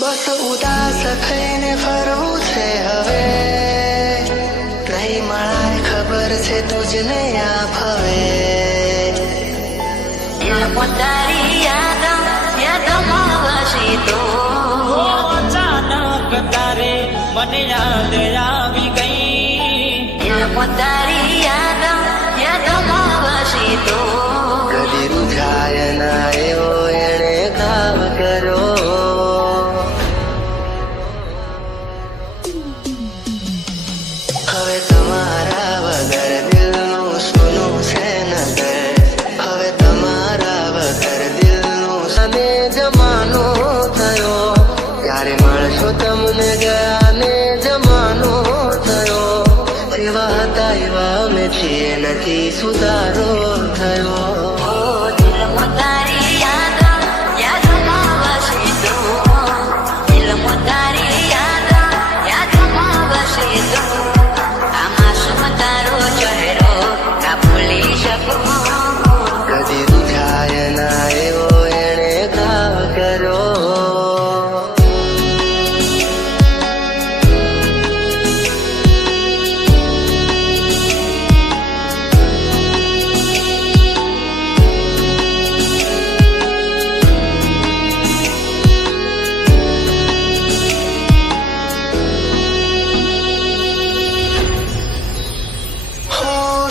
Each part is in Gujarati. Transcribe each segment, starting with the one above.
બસ ઉદાસ થઈને ફરવું છે હવે, નહીં મળાય ખબર છે તુજને આ ભવે. તારી યાદમાં વસી તો અચાનક તારે મને યાદ આવી ગઈ. તારી યાદમાં વસી તો કદી રૂઝાય ના એવો એણે ઘાવ કર્યો. હવે તમારા વગર દિલનું સોનું છે નગર, હવે તમારા વગર દિલનું સને જમાનો થયો. ત્યારે મળશો તમને ગયાને જમાનો થયો. જેવા હતા એવા અમે છીએ, નથી સુધારો થયો. તારી યાદમાં વસી તો તારી યાદમાં વસી તો આમાં શું તારો ચહેરો કા ભૂલી શકું. કદી રૂઝાય ના એવો એણે ઘાવ કર્યો.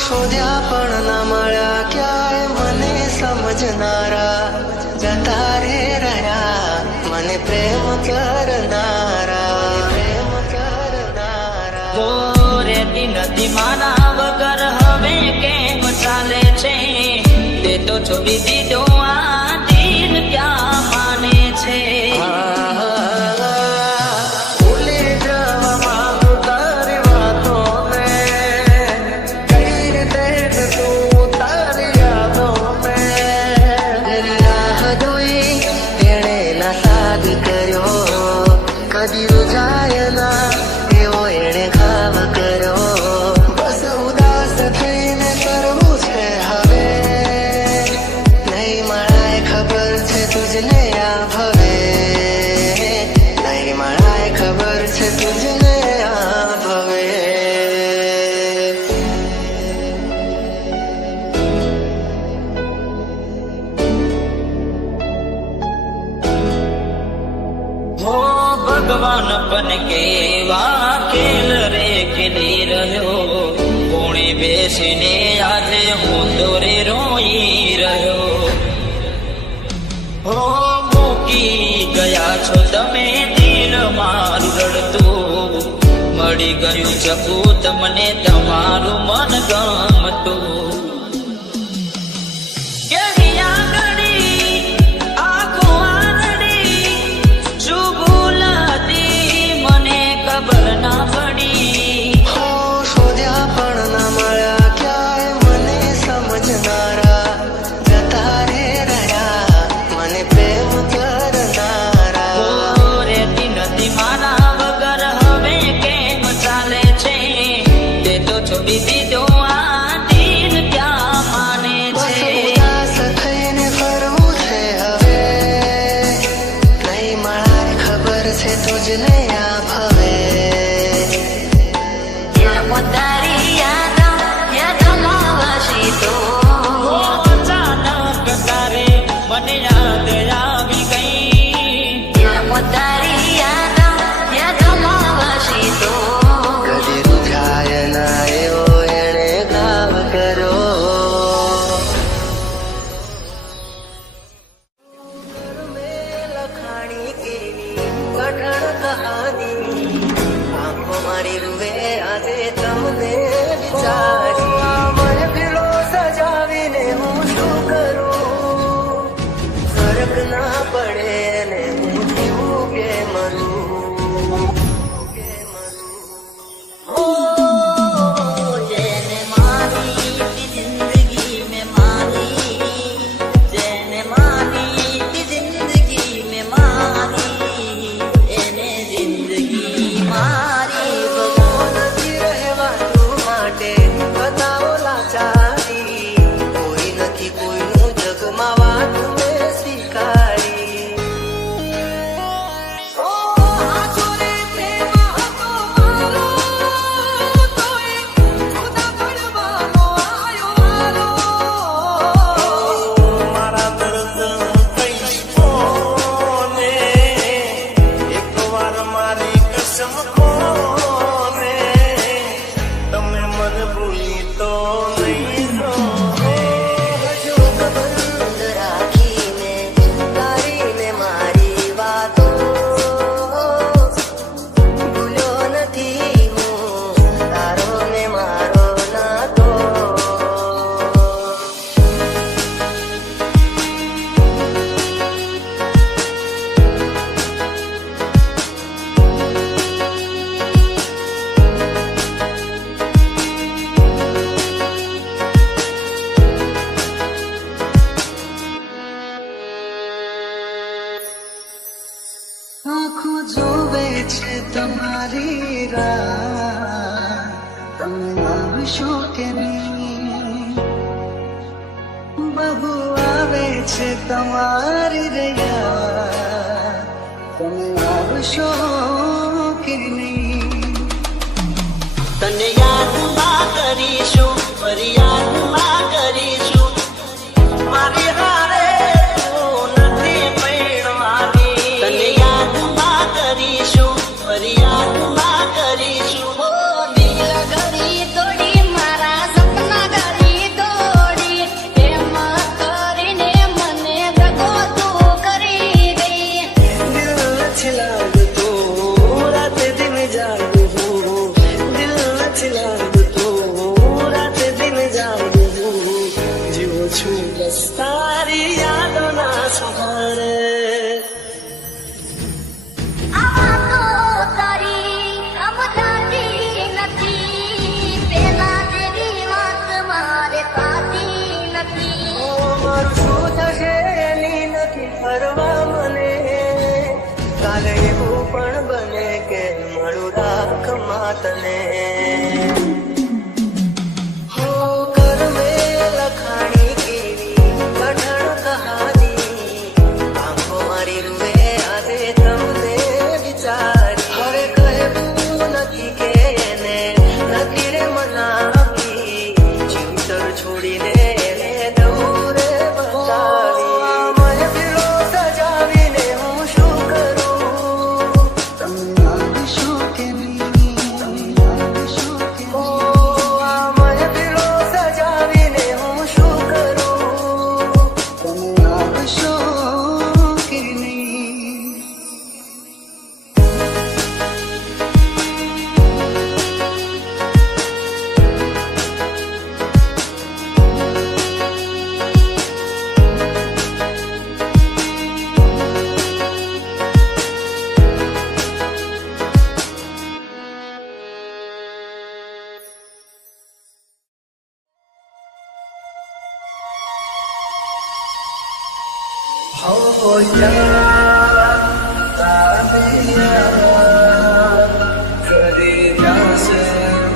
શોધ્યા પણ ના મળ્યા ક્યાંય મને સમજનારા, જતા રે રહ્યા મને પ્રેમ કરનારા. રેતી નથી મારા વગર હવે કેમ ચાલે છે, તે તો છોડી દીધો આ દિલ ક્યાં માને છે. ભૂલી જવા માંગુ તારી વાતોને, કઈ રીતે તું તારી યાદોને. તેરી રાહ જોઈ તેણે ના સાદ કર્યો, કદી રૂઝાય ના એવો એણે ઘાવ કર્યો. બસ ઉદાસ થઈને કરવું છે હવે, નહીં મળાય ખબર છે તુજને આ ભવે. નહીં મળાય ખબર છે તુજને આ ભવે. હો ભગવાન પણ કેવા ખેલ રે ખેલી રહ્યો, કોણે બેસીને આજે હું દોરે રોઈ રહ્યો. હો મૂકી ગયા છો તમે દિલ મારું રડતું, મળી ગયું ચકું તમને તમારું મન ગમતું. શોધ્યા પણ ના મળ્યા ક્યાંય મને સમજનારા, જતા રે રહ્યા મને પ્રેમ કરનારા. રેતી નથી મારા વગર હવે કેમ ચાલે છે, તે તો છોડી દીધો આ દિલ ક્યાં માને બસ છે. ઉદાસ થઈને ફરવું છે હવે, નહીં મળાય ખબર છે તુજને આ ભવે. તારી યાદમાં વસી તો અચાનક તારે મને યાદ આવી ગઈ. તારી યાદમાં વસી તો કદી રૂઝાય ના એવો એણે ઘાવ કર્યો. લખાણી કેવી કઠણ કહાની, આંખો મારી રૂવે આજે તમને વિચારી. મને પેલો સજાવીને હું શું કરું, સ્વર્ગ આંખો જોવે છે તમારી રાહ, તમે આવશો કે નહીં? બહુ આવે છે તમારી રૈયા, તમે આવશો કે નહીં? તને યાદમાં કરીશું, ફરિયાદમાં કરીશું, મારી હારે તું નથી પડવાની. તને યાદમાં કરીશું, ફરિયાદમાં કરીશું. દિલ ઘડી તોડી મારા સપના ઘડી તોડી એમ કરીને મને દગો તું કરી ગઈ. દિલ નથી લાગતું રાતે દિન જાગું, દિલ નથી લાગતું રાતે દિન જાગું, જીવું છું બસ તારી યાદોના સહારે. આ તો તારી સમજાતી નથી, પેલા જેવી વાત મારે થતી નથી. મારું શું થશે એની નથી પરવા મને, કાલે એવું પણ બને કે મળું રાખમાં તને. હો કરમે લખાણી કેવી કઠણ કહાની, આંખો મારી રૂએ આજે તમને વિચારી. હવે કહેવું નથી કે એને નથી રે મનાવી, ચિંતર છોડીને એને દૂરે બતાવી. મહેફિલો સજાવીને હું શું કરું? તમે આવશો કે નહીં? તમે આવશો કે નહીં? આ મહેફિલો સજાવીને હું શું કરું? તમે આવશો કે નહીં? हो यार तारिया करे जासे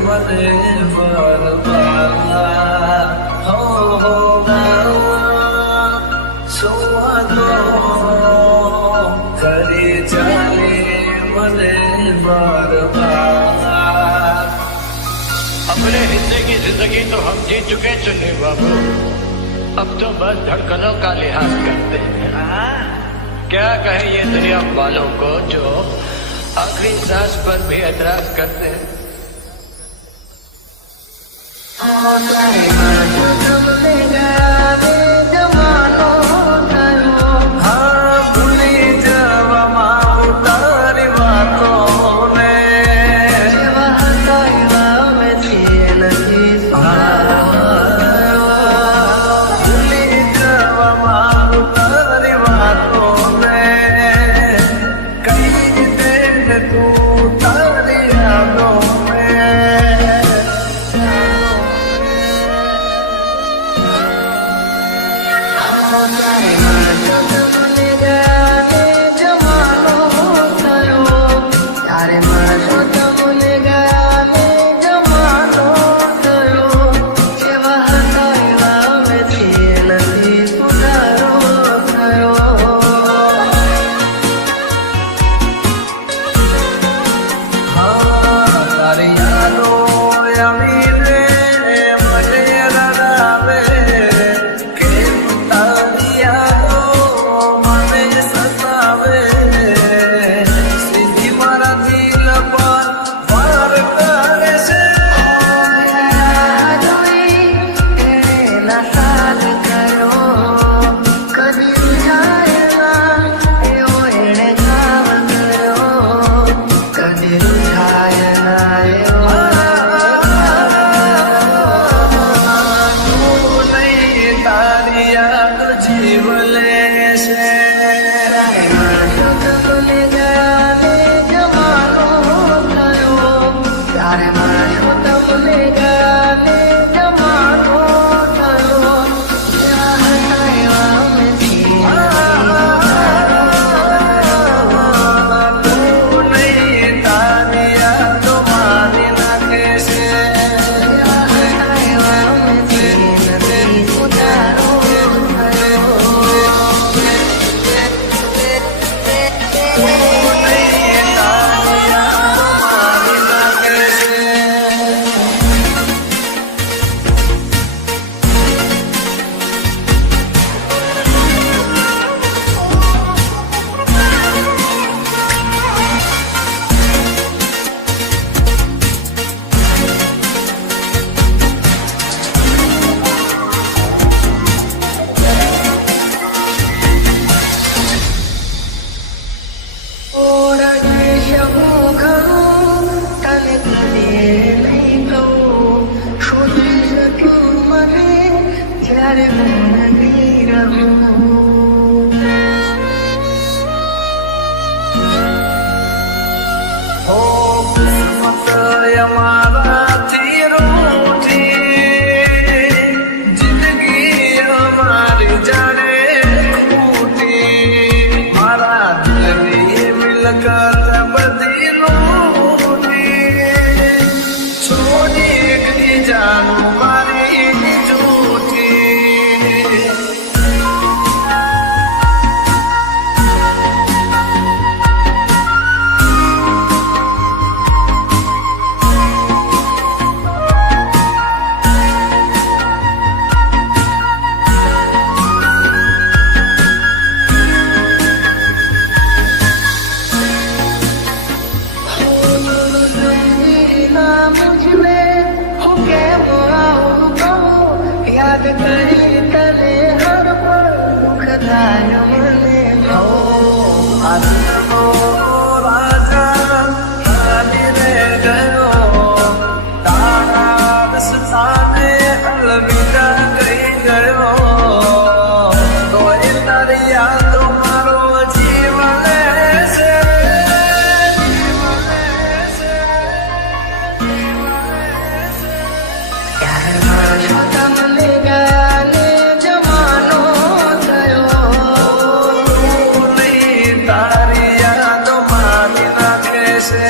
मने बरबाद हो सुवादो करे जाने मने बरबाद. अपने हिस्से की जिंदगी तो हम जी चुके चुने बाबू, अब तो बस धड़कनों का लिहाज करते हैं. क्या कहे ये दुनिया वालों को जो आखिरी सांस पर भी एतराज करते हैं. મળાય મને આનંદનો રાજા ચાલીને ગયો, તારા રસ્તાને અલવિદા કહી ગયો. તોય તારી યાદો મારો જીવ લેશે, જીવ લેશે, જીવ લેશે. તમને ગાને જમાનો થયો તારી યાદો મારી નાખે છે.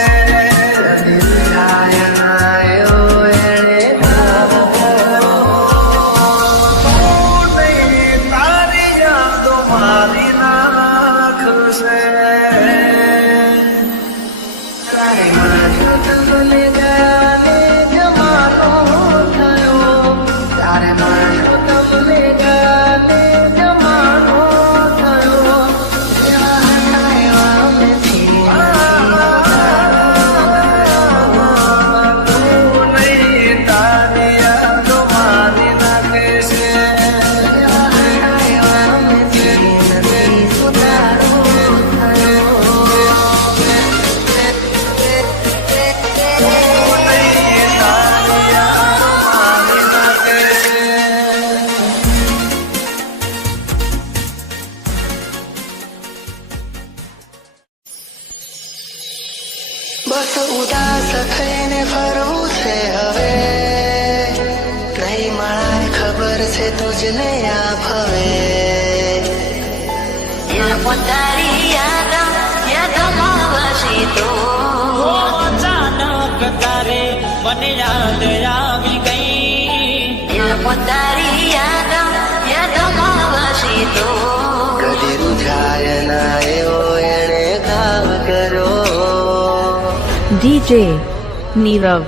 તારી યાદો મારી નાખશે. તમને ગાને જમાનો થયો તારે મારો તમને ગાને જમાનો થયો તારી યાદો મારી નાખે છે. તારી યાદો મારી નાખે છે. બસ ઉદાસ થઈને ફરવું છે હવે નહીં મળાય ખબર છે તુજને આ ભવે પોતારી યાદમાં વસી તો અચાનક તારે મને યાદ આવી ગઈ. પોતારી યાદમાં વસી તો કદી રૂઠાય ના એવો એણે ઘાવ કર્યો DJ Nirav.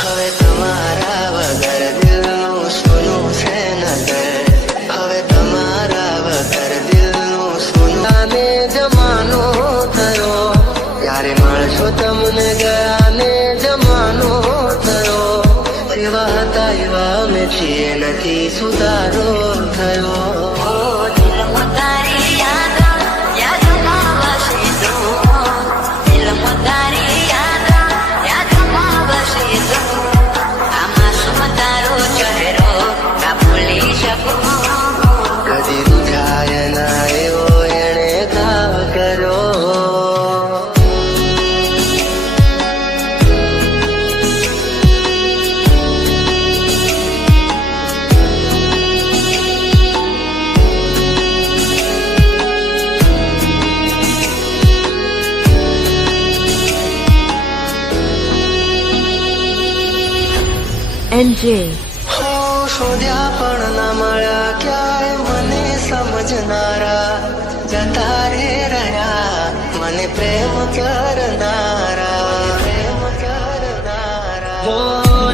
હવે તમારા વગર દિલનું સોનું છે નગર હવે તમારા વગર દિલનું સોનાને જમાનો થયો ત્યારે મળશો તમને ગયાને જમાનો થયો એવા હતા એવા અમે છીએ નથી સુધારો થયો પોતારી યાદમાં વસી તો પોતારી યાદમાં વસી તો આમાં શું તારો ચહેરો ના ભૂલી શકું. કદી રૂઠાય ના એવો એણે ઘાવ કર્યો NJ. હો શોધ્યા પણ ના મળ્યા ક્યાંય મને સમજનારા જતા રે રહ્યા મને પ્રેમ કરનારા પ્રેમ કરનારા હો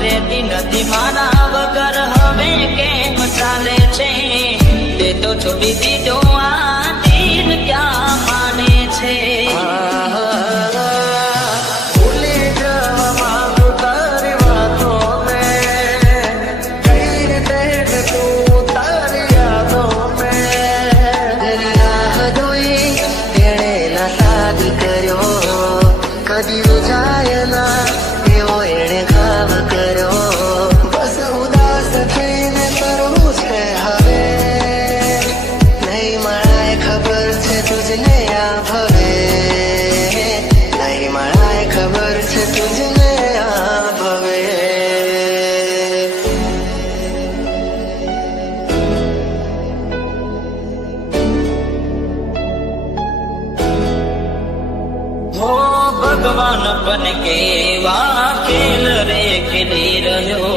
રેતી નથી મારા વગર હવે કેમ ચાલે છે? તે તો છોડી દીધો આ દિલ ક્યાં માને છે? ભૂલી જવા માંગુ તારી વાતોને, કઈ રીતે કે તું તારી યાદોને. તેની રાહ જોઈ તેણે ના સાદ કર્યો કદી જાય ના એવો એણે ઘાવ કર્યો બસ ઉદાસ થઈને કરવું છે હવે નહીં મળાય ખબર છે તુજને આ ભવે નહીં મળાય ખબર છે તુજને આ ભવે હો ભગવાન બન કેવા ખેલ રે ખેલી રહ્યો,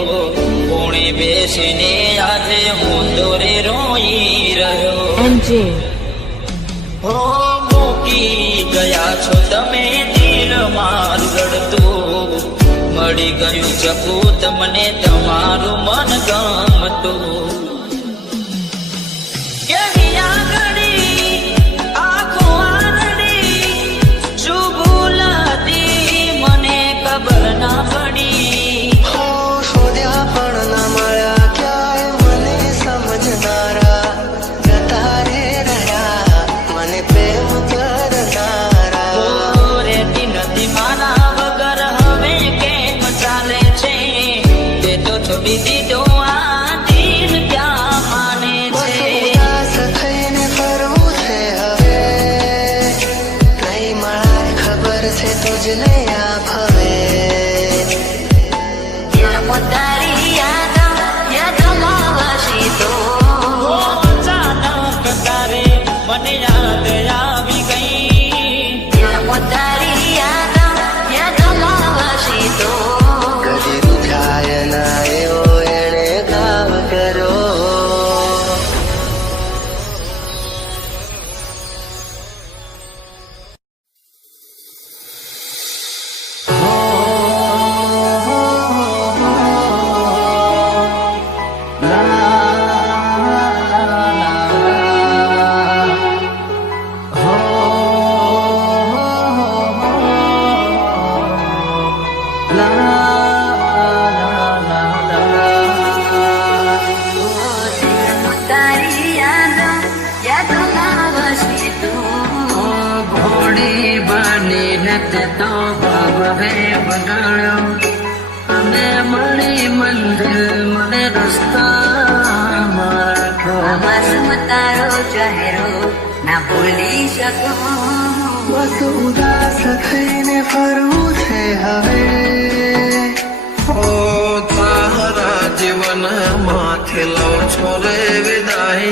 કોણે બેસીને આજે હું દોરે રોઈ રહ્યો. NJ. હો મૂકી ગયા છો તમે દિલ મારું રડતું, મળી ગયું સપૂત મને તમારું મન ગમતું. કેવી આંગળી, આંખો આંગળી, શું ભૂલ હતી મને ખબર ના પડી. હો શોધ્યા પણ ના મળ્યા ક્યાંય મને સમજનારા તુજને આ ભવે દિલમાં તારી યાદોમાં વસી તો અચાનક તારે મને યાદ આવી ગઈ. દિલમાં તારી યાદોમાં વસી તો કદી રૂઠાય ના એવો એણે ગાવ કર્યો. તારી યાદોમાં વસી તો ઘોડી બનીને તે તો બાબરે બગાડ્યો અને મળી મંદિર મને રસ્તા માર્ગો. આમાં તારો ચહેરો ના ભૂલી શકું. બસ ઉદાસ થઈને ફરવું છે હવે. ઓ તારા જીવન માથે લો છો રે વિદાય.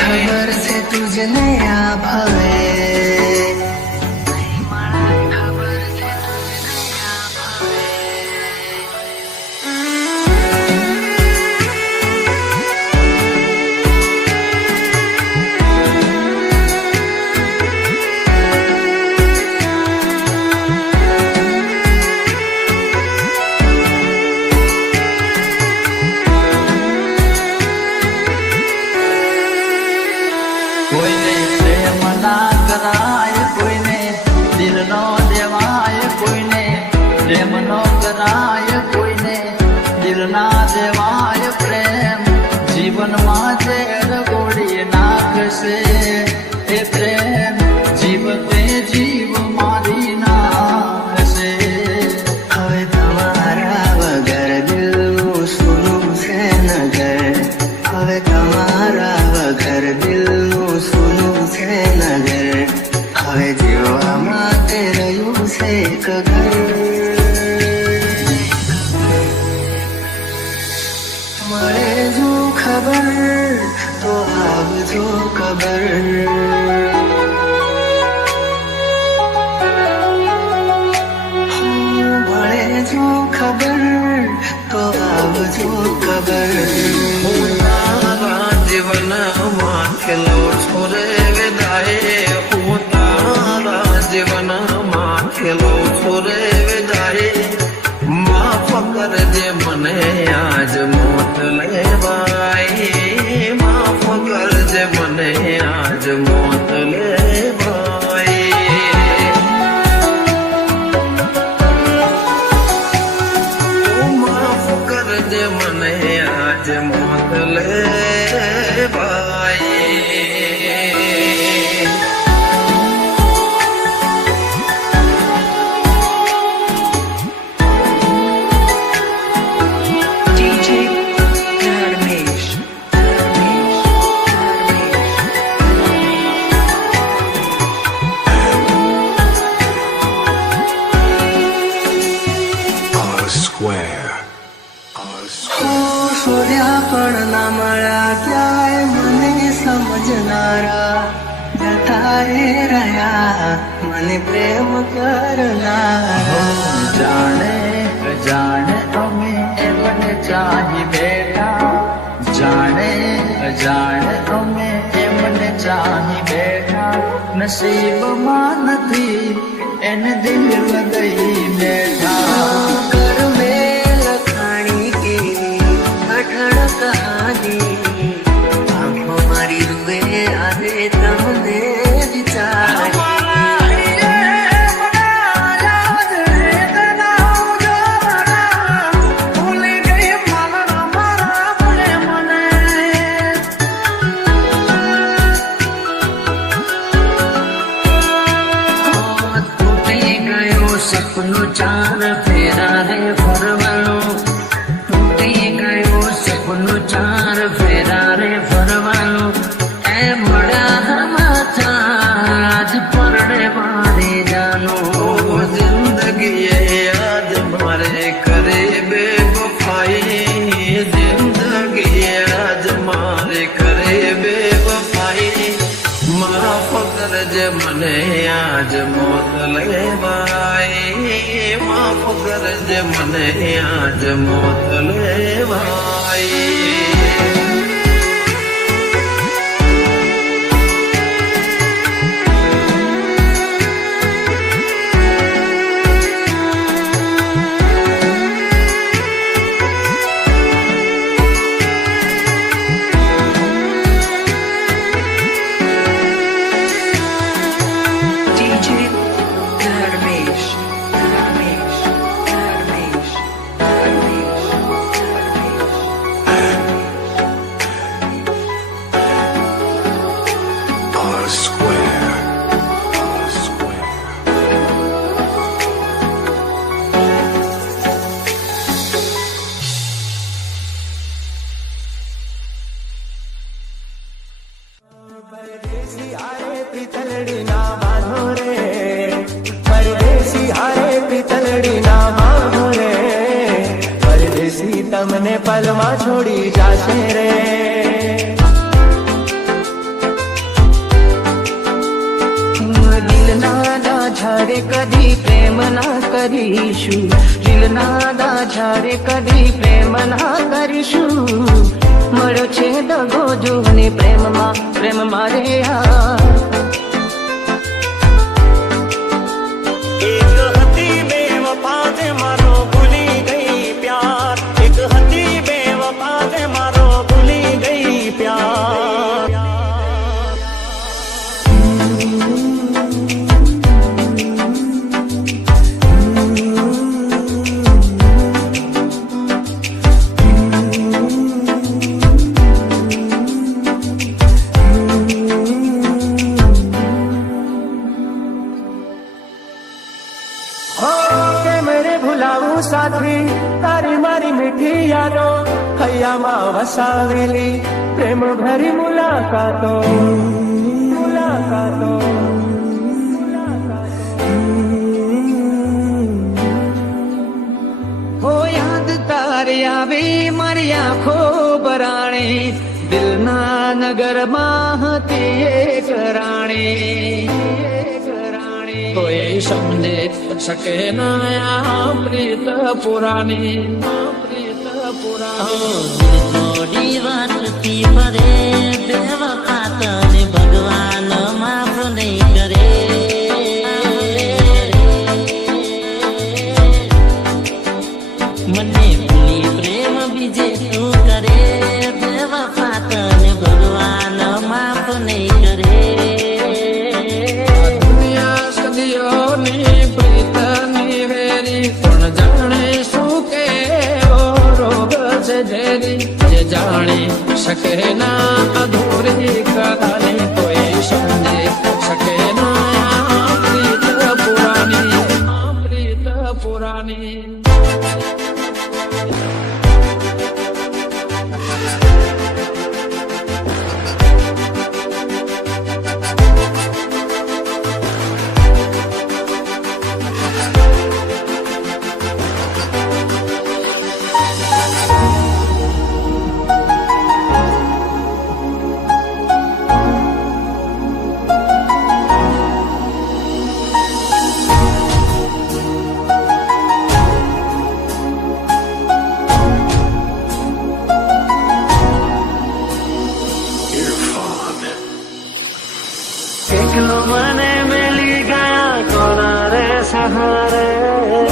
ખબર છે તુજને આ ભવે કોઈને પ્રેમ ના કરાય, કોઈને દિલ નો દેવાય, કોઈને પ્રેમ નો કરાય, કોઈને દિલ ના દેવાય. પ્રેમ જીવનમાં ઝેર ગોળી નાખશે. એ પ્રેમ જીવતે જીવ મારી નાખશે. હવે તમારા વગર દિલનું સૂનું છે નગર. હવે તમારા વગર દિલનું સૂનું છે નગર. હવે જીવવા માટે રહ્યું છે એક ઘર. મળે જો ખબર તો આવજો ખબર. મળે જો ખબર તો આવજો ખબર. તારા જીવન માથે લો છો રે વિદાય. હું તારા જીવન માથે લો છો રે વિદાય. માફ કરજે મને આજ મોત લેવાય. માફ કરજે મને આજ મોત લેવાય. માફ કરજે મને આજ મોત લેવાય. શોધ્યા પણ ના મળ્યા ક્યાંય મને સમજનારા. જતા એ રહ્યા મને પ્રેમ કરનારા. જાણે જાણે અમે એમને ચાહી બેઠા. જાણે જાણે અમે એમને ચાહી બેઠા. નસીબમાં નથી એને દિલ લગઈ બેઠા. કર મેં લખાણી કેવી અઢળ કહાની. આંખો મારી રૂએ આજે તમને વિચારી. તૂટી ગઈ મારી બેવફાઈ માફ કરજે મને આજ મોત લેવાઈ માફ કરજે મને આજ મોત લેવાઈ DJ Dharmesh, Dharmesh, Dharmesh, R square. R square. પરદેશી આરે પિતલડી ના બાંધો રે પરદેશી આરે પિતલડી ના બાંધો રે પરદેશી તમને પલમાં છોડી જાશે રે દિલના દાઝારે કદી પ્રેમ ના કરીશું દિલના દાઝારે કદી પ્રેમ ના કરીશું મળ્યો છે દગો જોને પ્રેમ મારે એક હતી બેવફા તે મારો ભૂલી ગઈ પ્યાર એક હતી બેવફા તે મારો ભૂલી ગઈ પ્યાર ભૂલાવું સાથી તારી મારી મીઠી યાદો હૈયામાં વસાવેલી પ્રેમ ભરી મુલાકાતો મુલાકાતો હો યાદ તારી આવી મારી આંખો બરાણે દિલના નગરમાં હતી એક રાણી કોઈ સમજે શકે ના પ્રીત પુરાણી પ્રીત પુરાણી થોડી વાતથી ભરે બેવફા તને ભગવાન માફ નહીં કરે મને ભૂલી પ્રેમ બીજે તું કરે બેવફા તને ભગવાન માફ નહીં કરે દુનિયા સદીઓની પ્રીતની વેરી કોણ જાણે શું કેવો રોગ છે ઝેરી જે જાણી શકે ના અધૂરી કથાને કોઈ સમજી શકે ના પ્રીત પુરાણી એકલો મને મેલી ગયા કોના રે સહારે